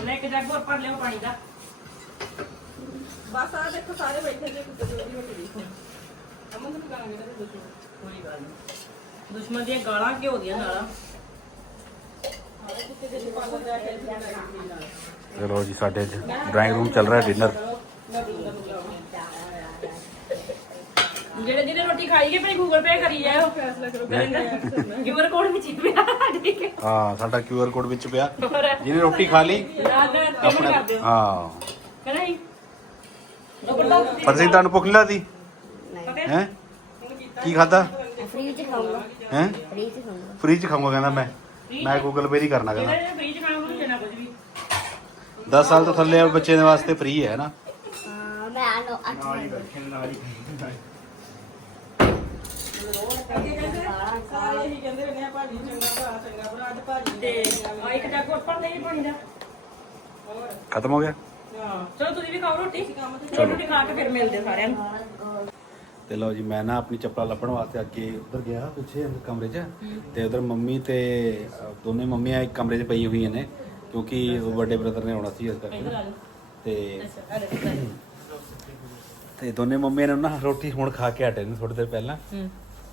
ਲੈ ਕੇ ਜਾ ਕੇ ਭਰ ਲਿਓ ਪਾਣੀ ਦਾ ਬਸ ਆ ਦੇਖੋ ਸਾਰੇ ਬੈਠੇ ਜੇ ਕੁੱਤੇ ਦੀ ਰੋਟੀ ਦੇਖੋ। ਅਮਨ ਨੂੰ ਕਰਾਂਗੇ ਨਾ ਦੇਖੋ ਕੋਈ ਗੱਲ ਨਹੀਂ ਦੁਸ਼ਮਣ ਦੀਆਂ ਗਾਲਾਂ ਘਿਓ ਦੀਆਂ ਨਾਲਾਂ। ਚਲੋ ਜੀ ਸਾਡੇ ਅੱਜ ਡਰਾਇੰਗ ਰੂਮ ਚੱਲ ਰਿਹਾ ਡਿਨਰ ਜਿਹੜੇ ਜਿਹਨੇ ਰੋਟੀ ਖਾਈ ਗਏ ਭਾਈ ਗੂਗਲ ਪੇ ਕਰੀ ਜਾਓ ਫੈਸਲਾ ਕਰੋ ਕਿਉਂ ਕੋਡ ਵਿੱਚ ਹੀ ਪਿਆ। ਠੀਕ ਹੈ। ਹਾਂ ਸਾਡਾ ਕਿਊਆਰ ਕੋਡ ਵਿੱਚ ਪਿਆ। ਜਿਹਨੇ ਰੋਟੀ ਖਾ ਲਈ ਆਪਣਾ ਹਾਂ। ਕਹਿੰਦਾ ਜੀ ਪਰ ਸਿੰਘ ਤੁਹਾਨੂੰ ਭੁੱਖ ਨਹੀਂ ਲੱਗਦੀ? ਹੈ? ਕੀ ਖਾਦਾ ਫ੍ਰੀ ਚ ਖਾਊਂਗਾ। ਹੈ? ਫ੍ਰੀ ਚ ਖਾਊਂਗਾ। ਫ੍ਰੀ ਚ ਖਾਊਂਗਾ ਕਹਿੰਦਾ ਮੈਂ। ਮੈਂ ਗੂਗਲ ਪੇ ਨਹੀਂ ਕਰਨਾ ਕਹਿੰਦਾ। ਜਿਹੜੇ ਫ੍ਰੀ ਚ ਖਾਣਾ ਉਹਨੂੰ ਦੇਣਾ ਕੁਝ ਵੀ। 10 ਸਾਲ ਤੋਂ ਥੱਲੇ ਬੱਚੇ ਦੇ ਵਾਸਤੇ ਫ੍ਰੀ ਹੈ ਨਾ। ਹਾਂ ਮੈਂ ਆ ਲੋ ਅੱਠ ਸਾਰੇ ਇਹੀ ਕਹਿੰਦੇ ਰਹਿੰਦੇ ਆ ਭਾਜੀ ਚੰਗਾ ਭਰਾ ਚੰਗਾ ਭਰਾ ਅੱਜ ਭਾਜੀ ਤੇ ਆ ਇੱਕ ਜੱਗ ਉੱਪਰ ਨਹੀਂ ਪਾਣੀ ਦਾ ਖਤਮ ਹੋ ਗਿਆ? ਹਾਂ। ਚਲੋ ਤੁਸੀਂ ਵੀ ਖਾਓ ਰੋਟੀ। ਕੰਮ ਤੇ ਚਲੋ। ਰੋਟੀ ਖਾ ਕੇ ਫਿਰ ਮਿਲਦੇ ਸਾਰਿਆਂ ਨੂੰ। ਤੇ ਲਓ ਜੀ ਮੈਂ ਨਾ ਆਪਣੀ ਚੱਪਲਾਂ ਲੱਭਣ ਵਾਸਤੇ ਅੱਗੇ ਉੱਧਰ ਗਿਆ ਪਿੱਛੇ ਅੰਦਰ ਕਮਰੇ 'ਚ ਤੇ ਉਧਰ ਮੰਮੀ ਤੇ ਅ, ਦੋਨੇ ਮੰਮੀਆਂ ਇੱਕ ਕਮਰੇ 'ਚ ਪਈ ਹੋਈਆਂ ਨੇ ਕਿਉਂਕਿ ਉਹ ਵੱਡੇ ਬ੍ਰਦਰ ਨੇ ਆਉਣਾ ਸੀ ਇਸ ਕਰਕੇ। ਤੇ ਤੇ ਦੋਨੇ ਮੰਮੀਆਂ ਨੇ ਨਾ ਰੋਟੀ ਹੁਣ ਖਾ ਕੇ ਹਟੇ ਨੇ ਥੋੜੀ ਦੇਰ ਪਹਿਲਾਂ।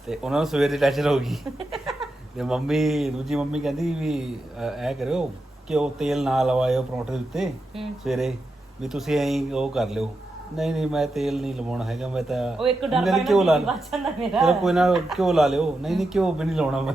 ਤੇ ਉਹਨਾਂ ਨੂੰ ਸਵੇਰ ਦੀ ਟੈਨਸ਼ਨ ਹੋ ਗਈ। ਤੇ ਮੰਮੀ ਦੂਜੀ ਮੰਮੀ ਕਹਿੰਦੀ ਵੀ ਅ, ਐ ਕਰਿਓ ਕਿ ਉਹ ਤੇਲ ਨਾ ਲਵਾਇਓ ਪਰੌਂਠੇ ਦੇ ਉੱਤੇ। ਸਵੇਰੇ ਵੀ ਤੁਸੀਂ ਐਂ ਉਹ ਕਰ ਲਿਓ। ਨਹੀਂ ਨਹੀਂ ਮੈਂ ਤੇਲ ਨਹੀਂ ਲਵਾਉਣਾ ਹੈਗਾ ਮੈਂ ਤਾਂ ਉਹ ਇੱਕ ਡਰ ਕਹਿੰਦੀ ਘਿਓ ਲਾ ਲਓ ਬਚ ਜਾਂਦਾ ਮੇਰਾ। ਚਲੋ ਕੋਈ ਨਾ ਘਿਓ ਲਾ ਲਿਓ। ਨਹੀਂ ਨਹੀਂ ਘਿਓ ਵੀ ਨਹੀਂ ਲਾਉਣਾ ਮੈਂ।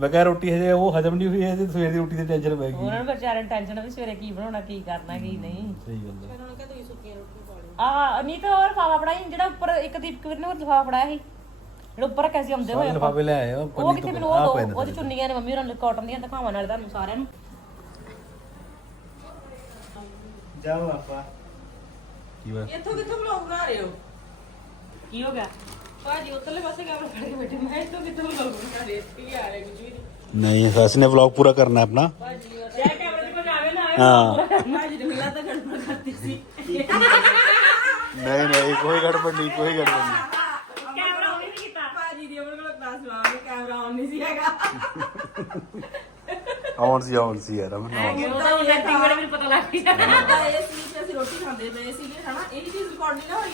ਮੈਂ ਕਿਹਾ ਰੋਟੀ ਹਜੇ ਉਹ ਹਜਮ ਨਹੀਂ ਹੋਈ ਹੈ ਤੇ ਸਵੇਰ ਦੀ ਰੋਟੀ ਦੀ ਟੈਨਸ਼ਨ ਪੈ ਗਈ। ਉਹਨਾਂ ਨੂੰ ਵਿਚਾਰਿਆਂ ਨੂੰ ਟੈਨਸ਼ਨ ਵੀ ਸਵੇਰੇ ਕੀ ਬਣਾਉਣਾ ਕੀ ਕਰਨਾ ਕੀ ਨਹੀਂ। ਸਹੀ ਗੱਲ ਹੈ ਉਹਨਾਂ ਕਹਿੰਦੇ ਤੁਸੀਂ ਸੁੱਕੀਆਂ ਰੋਟੀਆਂ ਪਾ ਲਿਓ। ਆ ਅਨੀਤ ਹੋਰ ਫਾਵਾ ਫੜਾਈ ਜਿਹੜਾ ਉੱਪਰ ਇੱਕ ਦੀਪਕ ਵੀਰ ਨੇ ਹੋਰ ਲਿਫਾਫਾ ਫੜਾਇਆ ਸੀ। ਜਿਹੜਾ ਉੱਪਰ ਕੈਸੀ ਆਉਂਦੇ ਹੋਏ ਲਿਫਾਫੇ ਲੈ ਆਏ ਉਹ ਕਿਤੇ ਤੋਂ ਮੈਨੂੰ ਉਹ ਉਹਦੀ ਚੁੰਨੀਆਂ ਨੇ ਮੰਮੀ ਉਹਨਾਂ ਨੇ ਕਾਟਨ ਦੀਆਂ ਦਿਖਾਵਾਂ ਨਾਲ ਤੁਹਾਨੂੰ ਸਾਰਿਆਂ ਨੂੰ। ਜਾਓ ਆਪਾਂ। ਕੀ ਹੋਇਆ ਇੱਥੋਂ ਕਿੱਥੋਂ ਵਲੌਗ ਬਣਾ ਰਹੇ ਹੋ ਕੀ ਹੋ ਗਿਆ ਭਾਜੀ ਉੱਤਲੇ ਪਾਸੇ ਕੈਮਰਾ ਫੜ ਕੇ ਬੈਠੇ ਮੈਂ ਇੱਥੋਂ ਕਿੱਥੋਂ ਵਲੌਗ ਬਣਾ ਰਹੇ ਇੱਥੇ ਹੀ ਆ ਰਹੇ ਕੁਝ ਵੀ ਨਹੀਂ ਨਹੀਂ ਫੈਸ ਨੇ ਵਲੌਗ ਪੂਰਾ ਕਰਨਾ ਹੈ ਆਪਣਾ ਭਾਜੀ ਔਰ ਜੇ ਕੈਮਰੇ 'ਚ ਕੋਈ ਆਵੇ ਨਾ ਆਵੇ ਹਾਂ ਭਾਜੀ ਨੇ ਮਿਲਾ ਤਾਂ ਗੜਬੜ ਕਰਤੀ ਸੀ ਨਹੀਂ ਨਹੀਂ ਕੋਈ ਗੜਬੜ ਨਹੀਂ ਕੋਈ ਗੜਬੜ ਨਹੀਂ ਕੈਮਰਾ ਉਹ ਨਹੀਂ ਕੀਤਾ ਭਾਜੀ ਦੀ ਆਪਣੇ ਕੋਲ ਕਲਾਸ ਲਾਉਣ ਕੈਮਰਾ ਆਨ ਨਹੀਂ ਸੀ ਹੈਗਾ ਆਉਣ ਸੀ ਆਉਣ ਸੀ ਯਾਰ ਅਮਨ ਆਉਣ ਸੀ। ਉਹਦਾ ਉਹ ਐਕਟਿੰਗ ਵੇਲੇ ਮੈਨੂੰ ਪਤਾ ਲੱਗ ਗਿਆ ਤਾਂ ਇਹ ਸੀ ਕਿ ਅਸੀਂ ਅਸੀਂ ਰੋਟੀ ਖਾਂਦੇ ਪਏ ਸੀਗੇ ਹਨਾ? ਇਹ ਚੀਜ਼ ਰਿਕਾਰਡ ਨਹੀਂ ਨਾ ਹੋਈ?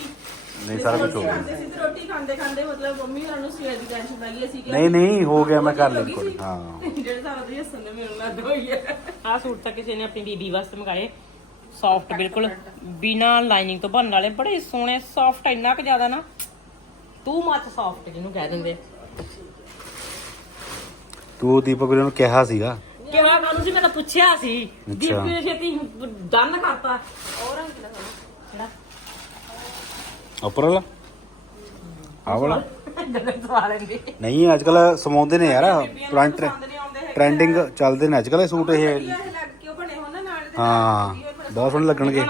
ਨਹੀਂ ਸਾਰਾ ਕੁਝ ਹੋ ਗਿਆ। ਖਾਂਦੇ ਸੀ ਤੇ ਰੋਟੀ ਖਾਂਦੇ ਖਾਂਦੇ ਮਤਲਬ ਮੰਮੀ ਹੋਰਾਂ ਨੂੰ ਸਵੇਰ ਦੀ ਟੈਨਸ਼ਨ ਪੈ ਗਈ ਅਸੀਂ ਕਿ ਨਹੀਂ ਨਹੀਂ ਹੋ ਗਿਆ ਮੈਂ ਕਰ ਲਿਆ ਲੱਗੀ ਰਿਕਾਰਡ ਸੀ। ਹਾਂ। ਜਿਹੜੇ ਸਾਰਾ ਦਿਨ ਹੱਸਣ ਮੇਰੇ ਨਾਲ ਹੋਈ ਹੈ। ਆਹ ਸੂਟ ਤਾਂ ਕਿਸੇ ਨੇ ਆਪਣੀ ਬੀਬੀ ਵਾਸਤੇ ਮੰਗਾਏ। ਸੌਫਟ ਬਿਲਕੁਲ। ਬਿਨਾ ਲਾਈਨਿੰਗ ਤੋਂ ਬਣਨ ਵਾਲੇ ਬੜੇ ਸੋਹਣੇ ਸੌਫਟ ਇੰਨਾ ਕੁ ਜ਼ਿਆਦਾ ਨਾ। ਤੂੰ ਮੱਚ ਸੌਫਟ ਜਿਹਨੂੰ ਕਹਿ ਦਿੰਦੇ ਤੂੰ ਦੀਪਕ ਵੀਰੇ ਨੂੰ ਕਿਹਾ ਸੀਗਾ ਕਿਹਾ ਕਾਨੂੰ ਸੀ ਮੈਂ ਤਾਂ ਪੁੱਛਿਆ ਸੀ। ਦੀਪੀ ਨੇ ਛੇਤੀ ਡਨ ਕਰਤਾ? ਰੰਗ ਕਿਹੜਾ? ਉੱਪਰ ਵਾਲਾ? ਲੈਂਦੀ ਨਹੀਂ ਅੱਜ ਕੱਲ ਸਮਾਉਂਦੇ ਨੇ ਯਾਰ ਪੁਰਾਣੇ ਟ੍ਰੈਂਡਿੰਗ ਚੱਲਦੇ ਨੇ ਅੱਜ ਕੱਲ ਇਹ ਸੂਟ ਇਹ। ਹਾਂ ਬਹੁਤ ਸੋਹਣੇ ਲੱਗਣਗੇ।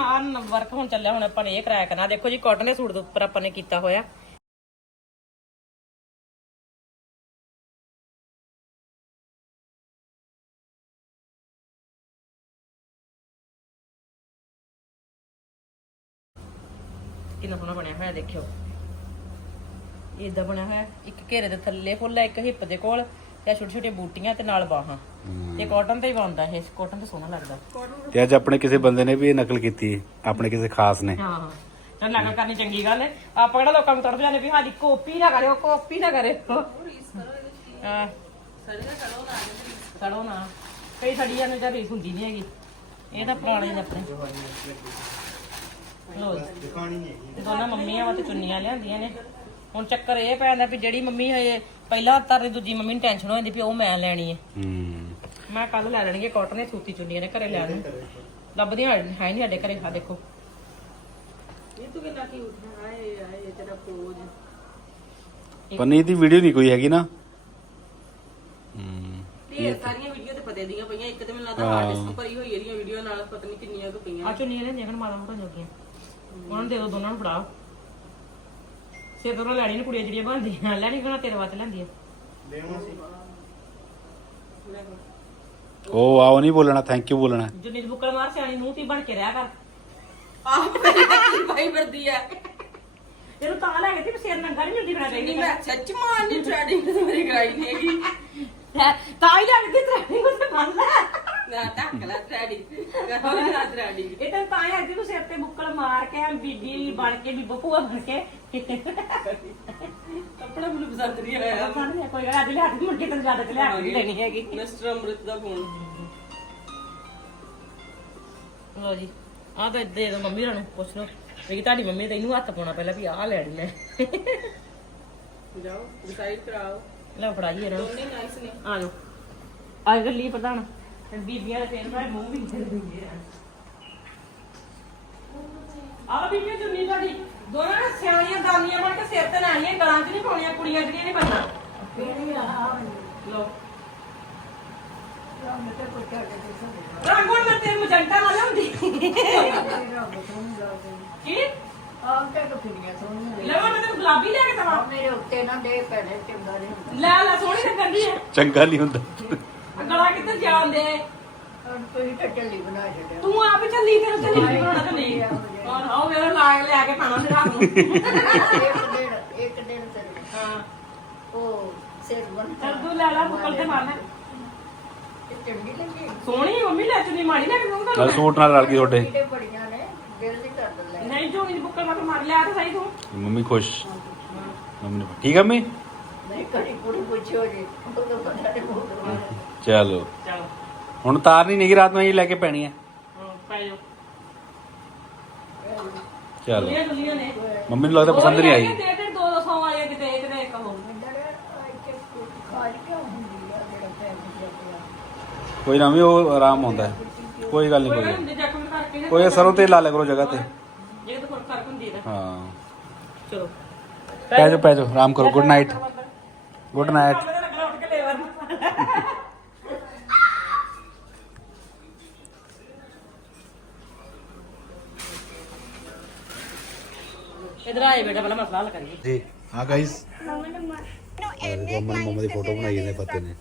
ਵਰਕ ਹੁਣ ਚੱਲਿਆ ਹੁਣ ਆਪਾਂ ਨੇ ਇਹ ਕਰਾਇਆ ਕਰਨਾ। ਦੇਖੋ ਜੀ ਕਾਟਨ ਦੇ ਸੂਟ ਦੇ ਉੱਪਰ ਆਪਾਂ ਨੇ ਕੀਤਾ ਹੋਇਆ। ਕਿੰਨਾ ਸੋਹਣਾ ਬਣਿਆ ਹੋਇਆ ਦੇਖਿਓ। ਇਦਾਂ ਬਣਿਆ ਹੋਇਆ ਇੱਕ ਘੇਰੇ ਦੇ ਥੱਲੇ ਫੁੱਲ ਹੈ ਇੱਕ ਹਿੱਪ ਦੇ ਕੋਲ ਤੇ ਛੋਟੇ ਛੋਟੇ ਬੂਟੀਆਂ ਤੇ ਨਾਲ ਬਾਹਾਂ। ਤੇ ਕਾਟਨ ਤੇ ਹੀ ਬਣਦਾ ਇਹ ਕਾਟਨ ਤੇ ਸੋਹਣਾ ਲੱਗਦਾ। ਤੇ ਅੱਜ ਆਪਣੇ ਕਿਸੇ ਬੰਦੇ ਨੇ ਵੀ ਇਹ ਨਕਲ ਕੀਤੀ ਹੈ, ਆਪਣੇ ਕਿਸੇ ਖਾਸ ਨੇ। ਹਾਂ ਹਾਂ। ਚੱਲ ਨਕਲ ਕਰਨੀ ਚੰਗੀ ਗੱਲ ਹੈ ਆਪਾਂ ਕਿਹੜਾ ਲੋਕਾਂ ਨੂੰ ਤੜਪ ਜਾਂਦੇ ਵੀ ਸਾਡੀ ਕਾਪੀ ਨਾ ਕਰਿਓ ਕਾਪੀ ਨਾ ਕਰਿਓ। ਹਾਂ। ਸੜੋ ਨਾ। ਕਈ ਸੜੀਆਂ ਨੂੰ ਤਾਂ ਰੀਸ ਹੁੰਦੀ ਨਹੀਂ ਹੈਗੀ। ਇਹ ਤਾਂ ਪੁਰਾਣੇ ਨੇ ਆਪਣੇ। ਲੋ ਦਿਖਾਣੀ ਨਹੀਂ ਦੋਨਾਂ ਮੰਮੀਆਂ ਵਾ ਤੇ ਚੁੰਨੀਆਂ ਲਿਆਂਦੀਆਂ ਨੇ। ਹੁਣ ਚੱਕਰ ਇਹ ਪੈਂਦਾ ਵੀ ਜਿਹੜੀ ਮੰਮੀ ਹਜੇ ਪਹਿਲਾਂ ਤਰ ਦੂਜੀ ਮੰਮੀ ਨੂੰ ਟੈਨਸ਼ਨ ਹੋ ਜਾਂਦੀ ਵੀ ਉਹ ਮੈਂ ਲੈਣੀ ਹੈ। ਹੂੰ। ਮੈਂ ਕੱਲ ਲੈ ਲੈਣਗੇ ਕਾਟਨ ਦੀਆਂ ਸੂਤੀ ਚੁੰਨੀਆਂ ਨੇ ਘਰੇ ਲੈਣ ਨੂੰ ਲੱਭਦੀਆਂ ਹੈ ਨਹੀਂ ਸਾਡੇ ਘਰੇ ਆ ਦੇਖੋ। ਇਹ ਤੂੰ ਕਿੰਨਾ ਕੀ ਉੱਠਿਆ ਹਾਏ ਹਾਏ ਤੇਰਾ ਪੋਜ ਪਨੀ ਦੀ ਵੀਡੀਓ ਨਹੀਂ ਕੋਈ ਹੈਗੀ ਨਾ? ਹੂੰ। ਢੇਰ ਸਾਰੀਆਂ ਵੀਡੀਓ ਤੇ ਪਤੇ ਦੀਆਂ ਪਈਆਂ ਇੱਕ ਤੇ ਮੈਨੂੰ ਲੱਗਦਾ ਹਾਰਡ ਡਿਸਕ ਭਰੀ ਹੋਈ ਇਹਦੀਆਂ ਵੀਡੀਓ ਨਾਲ ਪਤਾ ਨਹੀਂ ਕਿੰਨੀਆਂ ਕੁ ਪਈਆਂ। ਆ ਚੁੰਨੀਆਂ ਲੈਂਦੀਆਂ ਹਨ ਮਾੜਾ ਮੋਟਾ ਜੋਗੀਆਂ ਉਹਨਾਂ ਨੂੰ ਦੇ ਦੋ ਦੋਨਾਂ ਨੂੰ ਫੜਾਓ। ਸੇ ਦੋਨੋਂ ਲੈਣੀ ਨੇ ਕੁੜੀਆਂ ਜਿਹੜੀਆਂ ਬਣਦੀਆਂ। ਲੈਣੀ ਕਿਹਨਾਂ ਤੇਰੇ ਵਾਸਤੇ ਲੈਂਦੀਆਂ। ਉਹ ਆਓ ਨਹੀਂ ਬੋਲਣਾ ਥੈਂਕ ਯੂ ਬੋਲਣਾ। ਜੁਨੀ ਦੀ ਬੁੱਕਲ ਮਾਰ ਸਿਆਣੀ ਮੂੰਹ ਤੀ ਬਣ ਕੇ ਰਿਹਾ ਕਰ। ਆਹ ਮੇਰੀ ਭਾਈ ਵਰਦੀ ਹੈ ਇਹਨੂੰ ਤਾਂ ਲੈ ਗਈ ਤੇ ਸਿਰ ਨੰਗਾ ਨਹੀਂ ਮਿਲਦੀ ਬਣਾ ਨਹੀਂ ਮੈਂ ਸੱਚ ਮਾਨ ਨਹੀਂ ਥ੍ਰੈਡਿੰਗ ਤੇ ਮੇਰੀ ਕਰਾਈ ਨਹੀਂ ਹੈਗੀ। ਤਾਂ ਹੀ ਲੱਗਦੀ ਤੇਰੀ ਉਹ ਮੰਨ ਲੈ। ਨਾ ਟੱਕ ਲੈ ਥ੍ਰੈਡਿੰਗ ਕਰੋ ਨਾ ਥ੍ਰੈਡਿੰਗ ਇਹ ਤਾਂ ਤਾਂ ਹੀ ਅੱਜ ਤੂੰ ਸਿਰ ਤੇ ਬੁੱਕਲ ਮਾਰ ਕੇ ਐਂ ਬੀਬੀ ਬਣ ਕੇ ਬੀਬੋ ਭੂਆ ਬਣ ਕੇ। ਕੱਪੜਾ ਮੈਨੂੰ ਪਸੰਦ ਨਹੀਂ ਆਇਆ। ਬਣ ਗਿਆ ਕੋਈ ਗੱਲ ਅੱਜ ਲਿਆ ਕੇ ਮੁੜ ਕੇ ਤੈਨੂੰ ਜ਼ਿਆਦਾ ਤੇ ਲਿਆ ਕੇ ਲੈਣੀ ਹੈਗੀ। ਮਿਸਟਰ ਅਮ੍ਰਿਤ ਦਾ ਫੋਨ ਲੋ ਜੀ ਆਹ ਤਾਂ ਦੇ ਦੋ ਮੰਮੀ ਨੂੰ ਪੁੱਛ ਲਓ। ਵੀ ਤੁਹਾਡੀ ਮੰਮੀ ਨੇ ਤੈਨੂੰ ਹੱਥ ਪਾਉਣਾ ਪਹਿਲਾਂ ਵੀ ਆਹ ਲੈਣੀ ਮੈਂ। ਜਾਓ ਡਿਸਾਈਡ ਕਰਾਓ। ਲੈ ਫੜਾਈ ਇਹਨਾਂ ਨੂੰ। ਦੋਨੇ ਨਾਈਸ ਨੇ। ਆ ਜਾਓ। ਆ ਗੱਲੀ ਪ੍ਰਧਾਨ ਤੇ ਬੀਬੀਆਂ ਦੇ ਫੇਰ ਭਾਈ ਮੂੰਹ ਵੀ ਚੱਲ ਦਿੰਦੇ ਆ। ਆਹ ਬੀਬੀਆਂ ਚੁੰਨੀ ਤੁਹਾਡੀ ਦੋਨਾਂ ਨੇ ਸਿਆਣੀਆਂ ਦਾਨੀਆਂ ਬਣ ਕੇ ਸਿਰ ਤੇ ਲੈਣੀਆਂ ਗਲਾਂ 'ਚ ਨਹੀਂ ਪਾਉਣੀਆਂ ਕੁੜੀਆਂ ਜਿਹੜੀਆਂ ਨਹੀਂ ਬਣਨਾ ਲੋ ਰੰਗ ਹੁਣ ਮੈਂ ਤੇਰੇ ਮਜੰਟਾ ਨਾਲ ਹੁੰਦੀ ਕੀ? ਆਹ ਤੇ ਕੁੜੀਆਂ ਸੋਹਣੀਆਂ ਲੈ ਮੈਂ ਤੈਨੂੰ ਗੁਲਾਬੀ ਲੈ ਕੇ ਦਵਾਂ। ਮੇਰੇ ਉੱਤੇ ਨਾ ਦੇ ਪੈਣੇ ਚੰਗਾ ਨਹੀਂ ਹੁੰਦਾ। ਲੈ ਲੈ ਸੋਹਣੀ ਲੱਗਦੀ ਹੈ ਚੰਗਾ ਨਹੀਂ ਹੁੰਦਾ। ਆਹ ਗਲਾ ਕਿੱਧਰ ਜਾਂਦੇ? ਤੁਸੀਂ ਤਾਂ ਝੱਲੀ ਬਣਾ ਛੱਡਿਆ। ਤੂੰ ਆਪ ਹੀ ਚੱਲੀ ਤੇਰੇ ਚੱਲੀ ਨਹੀਂ ਬਣਾਉਣਾ ਤੇ ਨਹੀਂ? ਔਰ ਆਓ ਮੇਰਾ ਲਾਗ ਲਿਆ ਕੇ ਪਾਣਾ ਤੇ ਰਾਤ ਨੂੰ ਇੱਕ ਦਿਨ ਇੱਕ ਦਿਨ ਤੇ ਹਾਂ। ਉਹ ਸਿਰ ਬਣ ਚੱਲ ਤੂੰ ਲੈ ਲੈ ਬੁੱਕਲ ਤੇ ਮਾਰਨਾ ਚੰਗੀ ਲੱਗੀ। ਸੋਹਣੀ ਮੰਮੀ ਲੈ ਚੁੰਨੀ ਮਾੜੀ ਲੈ ਕੇ ਦੂੰਗਾ ਨਾਲ ਸੂਟ ਨਾਲ ਰਲ ਗਈ ਤੁਹਾਡੇ। ਬੜੀਆਂ ਨੇ ਦਿਲ ਦੀ ਕਰ ਦਿੰਦਾ। ਨਹੀਂ ਜੋ ਨਹੀਂ ਬੁੱਕਲ ਮਾਰ ਮਾਰ ਲਿਆ ਤਾਂ ਸਹੀ ਤੂੰ। ਮੰਮੀ ਖੁਸ਼। ਮੰਮੀ ਨੇ ਠੀਕ ਆ ਮੰਮੀ? ਨਹੀਂ ਕੜੀ ਕੁੜੀ ਪੁੱਛਿਓ ਜੀ। ਉਹ ਤਾਂ ਪਤਾ ਨਹੀਂ ਬੋਲਦਾ ਚਲੋ। ਚਲ। ਹੁਣ ਤਾਰਨੀ ਨਹੀਂ ਰਾਤ ਨੂੰ ਹੀ ਲੈ ਕੇ ਪੈਣੀ ਹੈ ਪੈ ਜਾਓ। ਚਲੋ। ਦੁਨੀਆਂ ਦੁਨੀਆਂ ਨੇ। ਮੰਮੀ ਨੂੰ ਲੱਗਦਾ ਪਸੰਦ ਨਹੀਂ ਆਈ। ਵਾਲੀਆਂ ਕਿਤੇ ਇੱਕ ਤੇ ਇੱਕ ਜਿਹੜਾ ਕੋਈ ਨਾ ਵੀ ਉਹ ਆਰਾਮ ਹੁੰਦਾ। ਹੈ ਕੋਈ ਗੱਲ ਨਹੀਂ ਕੋਈ ਕੋਈ ਗੱਲ ਗੱਲ ਨਹੀਂ ਜ਼ਖਮ ਕਰਕੇ ਨੀ। ਕੋਈ ਸਰੋਂ ਤੇਲ ਲਾ ਲਿਆ ਕਰੋ ਜਗ੍ਹਾ ਤੇ। ਜੇ ਤਾਂ ਫ਼ਰਕ ਫ਼ਰਕ ਹੁੰਦੀ ਹੈ ਹਾਂ। ਚਲੋ। ਪੈ ਜਾਓ ਪੈ ਜਾਓ ਆਰਾਮ ਕਰੋ। ਗੁੱਡ ਨਾਈਟ ਗੁੱਡ ਨਾਈਟ ਲੱਗਣਾ ਉੱਠ ਕੇ ਲੇਵਰ ਇਧਰ ਆਏ ਬੇਟਾ ਪਹਿਲਾਂ ਮਸਲਾ ਹੱਲ ਕਰੀਏ। ਜੀ ਹਾਂ ਗਾਇਸ ਦੇਖੋ ਅਮਨ ਮੰਮਾ ਦੀ ਫੋਟੋ ਬਣਾਈ ਇਹਨੇ ਫਤਿਹ ਨੇ।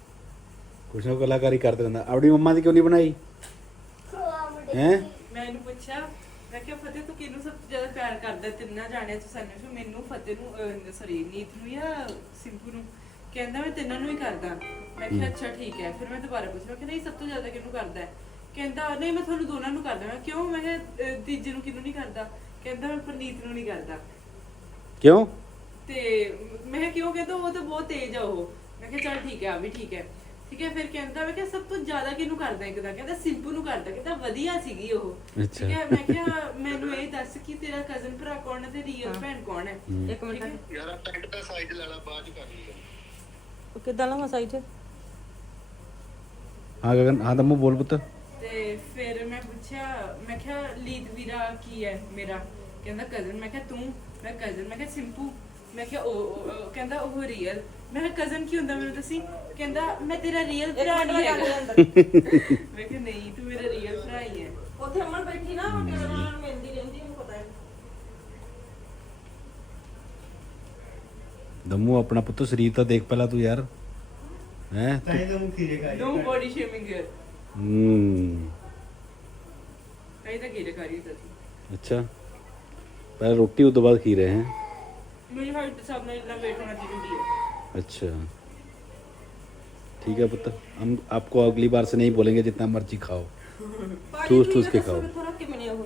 ਕੁਛ ਨਾ ਕਲਾਕਾਰੀ ਕਰਦੇ ਰਹਿੰਦਾ। ਆਪਣੀ ਮੰਮਾ ਦੀ ਕਿਉਂ ਨਹੀਂ ਬਣਾਈ? ਹੈ? ਮੈਂ ਇਹਨੂੰ ਪੁੱਛਿਆ ਮੈਂ ਕਿਹਾ ਫਤਿਹ ਤੂੰ ਕਿਹਨੂੰ ਸਭ ਤੋਂ ਜ਼ਿਆਦਾ ਪਿਆਰ ਕਰਦਾ? ਤਿੰਨਾਂ ਜਾਣਿਆਂ ਚ ਸਾਨੂੰ ਫਿਰ ਮੈਨੂੰ ਫਤਿਹ ਨੂੰ ਸੌਰੀ ਨੀਤ ਨੂੰ ਜਾਂ ਸਿੰਪੂ ਨੂੰ? ਕਹਿੰਦਾ ਮੈਂ ਤਿੰਨਾਂ ਨੂੰ ਹੀ ਕਰਦਾ। ਮੈਂ ਕਿਹਾ ਅੱਛਾ ਠੀਕ ਹੈ। ਫਿਰ ਮੈਂ ਦੁਬਾਰਾ ਪੁੱਛਿਆ ਕਿ ਨਹੀਂ ਸਭ ਤੋਂ ਜ਼ਿਆਦਾ ਕਿਹਨੂੰ ਕਰਦਾ ਹੈ? ਕਹਿੰਦਾ ਨਹੀਂ ਮੈਂ ਤੁਹਾਨੂੰ ਦੋਨਾਂ ਨੂੰ ਕਰਦਾ। ਮੈਂ ਕਿਉਂ? ਮੈਂ ਕਿਹਾ ਅਹ, ਤੀਜੇ ਨੂੰ ਕਿਹਨੂੰ ਨਹੀਂ ਕਰਦਾ? ਕਹਿੰਦਾ ਮੈਂ ਪਰਨੀਤ ਨੂੰ ਨਹੀਂ ਕਰਦਾ। ਕਿਉਂ? ਤੇ ਮੈਂ ਕਿਹਾ ਕਿਉਂ? ਕਹਿੰਦਾ ਉਹ ਤਾਂ ਬਹੁਤ ਤੇਜ਼ ਆ ਉਹ। ਮੈਂ ਕਿਹਾ ਚੱਲ ਠੀਕ ਹੈ ਆ ਵੀ ਠੀਕ ਹੈ। ਠੀਕ ਹੈ ਫਿਰ ਕਹਿੰਦਾ ਮੈਂ ਕਿਹਾ ਸਭ ਤੋਂ ਜ਼ਿਆਦਾ ਕਿਹਨੂੰ ਕਰਦਾ ਇੱਕ ਦਾ? ਕਹਿੰਦਾ ਸਿੰਪੂ ਨੂੰ ਕਰਦਾ। ਕਹਿੰਦਾ ਵਧੀਆ ਸੀਗੀ ਉਹ। ਅੱਛਾ। ਠੀਕ ਹੈ ਮੈਂ ਕਿਹਾ ਮੈਨੂੰ ਇਹ ਦੱਸ ਕਿ ਤੇਰਾ ਕਜ਼ਨ ਭਰਾ ਕੌਣ ਹੈ ਤੇ ਰੀਅਲ ਭੈਣ ਕੌਣ ਹੈ? ਇੱਕ ਮਿੰਟ। ਯਾਰ ਪੈਂਟ ਦਾ ਸਾਈਜ਼ ਲੈਣਾ ਬਾਅਦ ਚ ਕਰ ਲਈ ਕਿੱਦਾਂ ਲਾਵਾਂ ਸਾਈਜ਼ ਹਾਂ ਗਗਨ ਹਾਂ ਦਮੂ ਬੋਲ ਪੁੱਤ। ਤੇ ਫਿਰ ਮੈਂ ਪੁੱਛਿਆ ਮੈਂ ਕਿਹਾ ਲੀਤ ਵੀਰਾ ਕੀ ਹੈ ਮੇਰਾ? ਕਹਿੰਦਾ ਕਜ਼ਨ ਮੈਂ ਕਿਹਾ ਤੂੰ? ਮੈਂ ਕਜ਼ਨ ਮੈਂ ਕਿਹਾ ਸਿੰਪੂ। ਮੈਂ ਕਿਹਾ ਉਹ ਕਹਿੰਦਾ ਉਹ ਰੀਅਲ ਮੈਂ ਕਿਹਾ ਕਜ਼ਨ ਕੀ ਹੁੰਦਾ ਮੈਨੂੰ ਦੱਸੀ? ਕਹਿੰਦਾ ਮੈਂ ਤੇਰਾ ਰੀਅਲ ਭਰਾ ਨਹੀਂ ਹੈਗਾ। ਮੈਂ ਕਿਹਾ ਨਹੀਂ ਤੂੰ ਮੇਰਾ ਰੀਅਲ ਭਰਾ ਹੀ ਹੈ। ਉੱਥੇ ਅਮਨ ਬੈਠੀ ਨਾ ਉਹ ਕਿਹੜਾ ਨਾਲ ਮਿਲਦੀ ਰਹਿੰਦੀ ਦਮੂ ਆਪਣਾ ਪੁੱਤ ਸਰੀਰ ਤਾਂ ਦੇਖ ਪਹਿਲਾਂ ਤੂੰ ਯਾਰ ਹੈ ਤਾਂ ਇਹ ਤਾਂ ਮੁਖੀ ਜੇ ਕਰੀ ਨੋ ਬੋਡੀ ਸ਼ੇਮਿੰਗ ਹੈ ਹੂੰ ਕਈ ਤਾਂ ਕੀੜੇ ਕਰੀ ਤਾਂ ਅੱਛਾ ਪਹਿਲਾਂ ਰੋਟੀ ਉਸ ਤੋਂ ਬਾਅਦ ਖੀ ਰਹੇ हैं ਮੇਰੀ ਹਾਈਟ ਦੇ ਹਿਸਾਬ ਨਾਲ ਇੰਨਾ weight ਹੋਣਾ ਜ਼ਰੂਰੀ ਹੈ अच्छा ठीक है पुत्र हम आपको अगली बार से नहीं बोलेंगे जितना मर्जी खाओ ठूस ठूस के खाओ ਥੋੜਾ ਕਿਵੇਂ ਨੇ ਉਹ